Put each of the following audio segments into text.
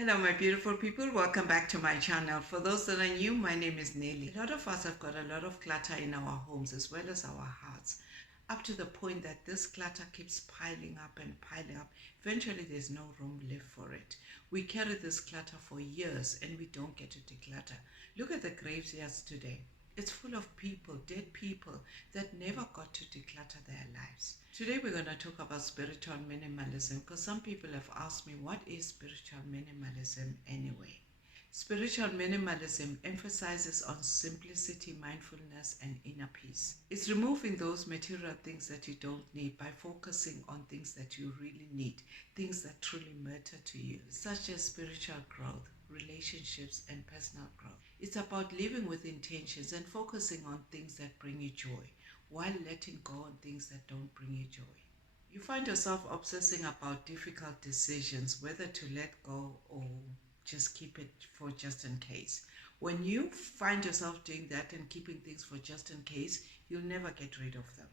Hello my beautiful people, welcome back to my channel. For those that are new, my name is Nelly. A lot of us have got a lot of clutter in our homes as well as our hearts, up to the point that this clutter keeps piling up and piling up. Eventually there's no room left for it. We carry this clutter for years and we don't get to declutter. Look at the graveyards today. It's full of people, dead people that never got to declutter their lives. Today we're going to talk about spiritual minimalism because some people have asked me, what is spiritual minimalism anyway? Spiritual minimalism emphasizes on simplicity, mindfulness, and inner peace. It's removing those material things that you don't need by focusing on things that you really need, things that truly matter to you, such as spiritual growth, relationships, and personal growth. It's about living with intentions and focusing on things that bring you joy, while letting go on things that don't bring you joy. You find yourself obsessing about difficult decisions, whether to let go or just keep it for just in case. When you find yourself doing that and keeping things for just in case, you'll never get rid of them.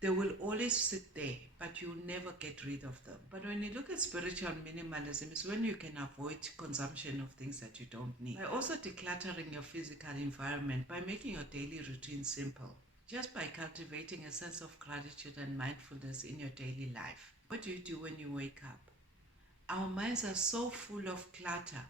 They will always sit there, but you'll never get rid of them. But when you look at spiritual minimalism, it's when you can avoid consumption of things that you don't need. By also decluttering your physical environment, by making your daily routine simple, just by cultivating a sense of gratitude and mindfulness in your daily life. What do you do when you wake up? Our minds are so full of clutter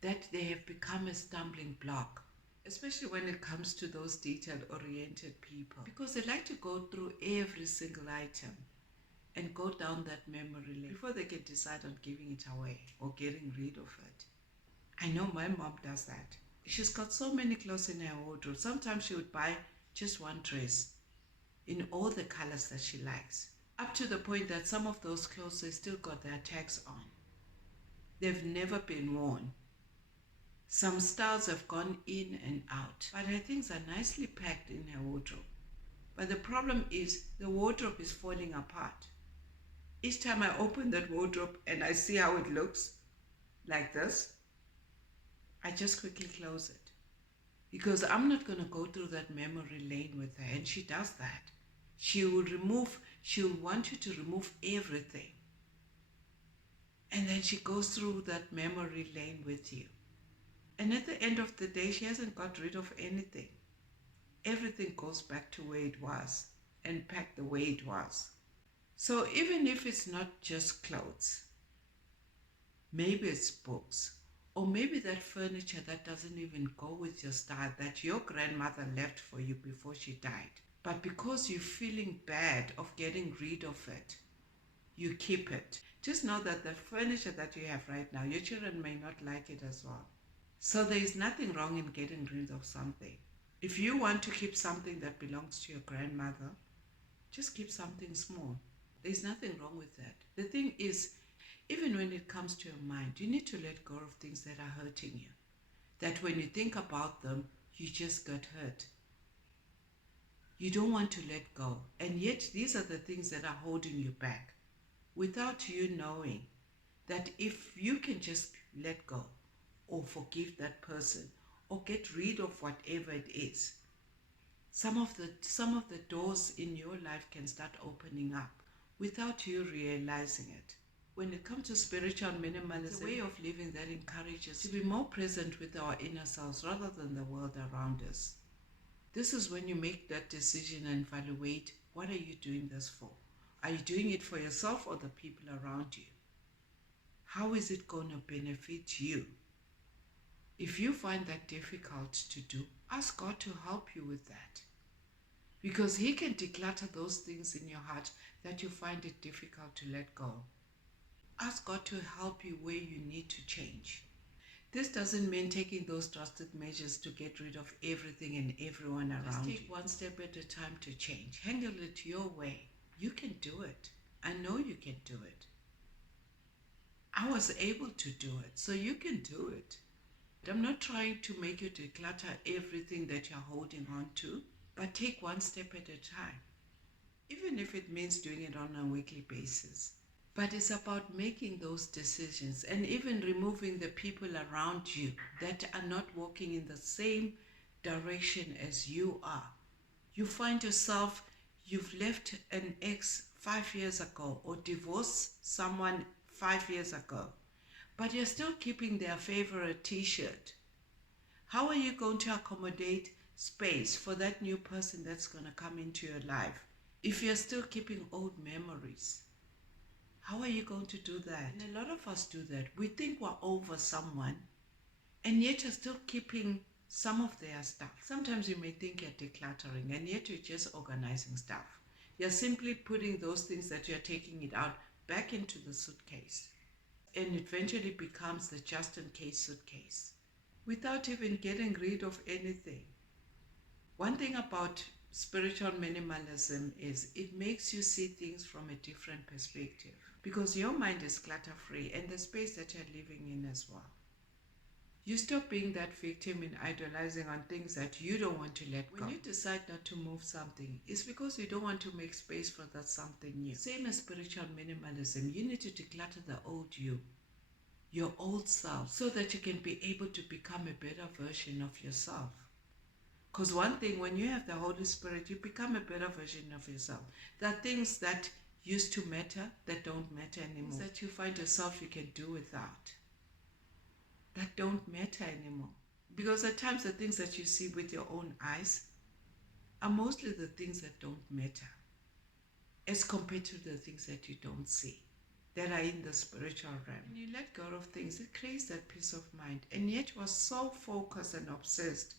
that they have become a stumbling block, especially when it comes to those detail-oriented people, because they like to go through every single item and go down that memory lane before they can decide on giving it away or getting rid of it. I know my mom does that. She's got so many clothes in her wardrobe. Sometimes she would buy just one dress in all the colors that she likes, up to the point that some of those clothes, they still got their tags on. They've never been worn. Some styles have gone in and out, but her things are nicely packed in her wardrobe. But the problem is the wardrobe is falling apart. Each time I open that wardrobe and I see how it looks, like this, I just quickly close it. Because I'm not going to go through that memory lane with her, and she does that. She'll want you to remove everything. And then she goes through that memory lane with you. And at the end of the day, she hasn't got rid of anything. Everything goes back to where it was and packed the way it was. So even if it's not just clothes, maybe it's books, or maybe that furniture that doesn't even go with your style that your grandmother left for you before she died. But because you're feeling bad of getting rid of it, you keep it. Just know that the furniture that you have right now, your children may not like it as well. So there is nothing wrong in getting rid of something. If you want to keep something that belongs to your grandmother, just keep something small. There's nothing wrong with that. The thing is, even when it comes to your mind, you need to let go of things that are hurting you. That when you think about them, you just get hurt. You don't want to let go. And yet these are the things that are holding you back, without you knowing that if you can just let go or forgive that person or get rid of whatever it is, some of the doors in your life can start opening up without you realizing it. When it comes to spiritual minimalism, it's a way of living that encourages us to be more present with our inner selves rather than the world around us. This is when you make that decision and evaluate, what are you doing this for? Are you doing it for yourself or the people around you? How is it going to benefit you? If you find that difficult to do, ask God to help you with that. Because He can declutter those things in your heart that you find it difficult to let go. Ask God to help you where you need to change. This doesn't mean taking those drastic measures to get rid of everything and everyone around you. Just take one step at a time to change. Handle it your way. You can do it. I know you can do it. I was able to do it, so you can do it. I'm not trying to make you declutter everything that you're holding on to, but take one step at a time, even if it means doing it on a weekly basis. But it's about making those decisions and even removing the people around you that are not walking in the same direction as you are. You find yourself, you've left an ex 5 years ago or divorced someone 5 years ago, but you're still keeping their favorite t-shirt. How are you going to accommodate space for that new person that's going to come into your life if you're still keeping old memories? How are you going to do that? And a lot of us do that. We think we're over someone, and yet you're still keeping some of their stuff. Sometimes you may think you're decluttering, and yet you're just organizing stuff. You're simply putting those things that you're taking it out back into the suitcase. And eventually becomes the just-in-case suitcase without even getting rid of anything. One thing about spiritual minimalism is it makes you see things from a different perspective, because your mind is clutter-free, and the space that you're living in as well. You stop being that victim in idolizing on things that you don't want to let go. When you decide not to move something, it's because you don't want to make space for that something new. Same as spiritual minimalism, you need to declutter the old you, your old self, so that you can be able to become a better version of yourself. Because one thing, when you have the Holy Spirit, you become a better version of yourself. There are things that used to matter that don't matter anymore, things that you find yourself you can do without, that don't matter anymore. Because at times the things that you see with your own eyes are mostly the things that don't matter, as compared to the things that you don't see, that are in the spiritual realm. When you let go of things, it creates that peace of mind. And yet we're so focused and obsessed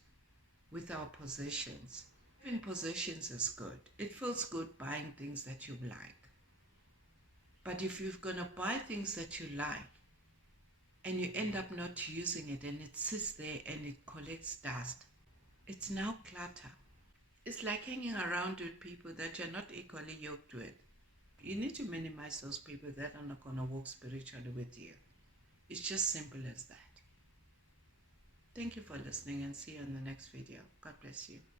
with our possessions. Having possessions is good. It feels good buying things that you like. But if you're going to buy things that you like, and you end up not using it, and it sits there and it collects dust, it's now clutter. It's like hanging around with people that you're not equally yoked with. You need to minimize those people that are not going to walk spiritually with you. It's just simple as that. Thank you for listening, and see you in the next video. God bless you.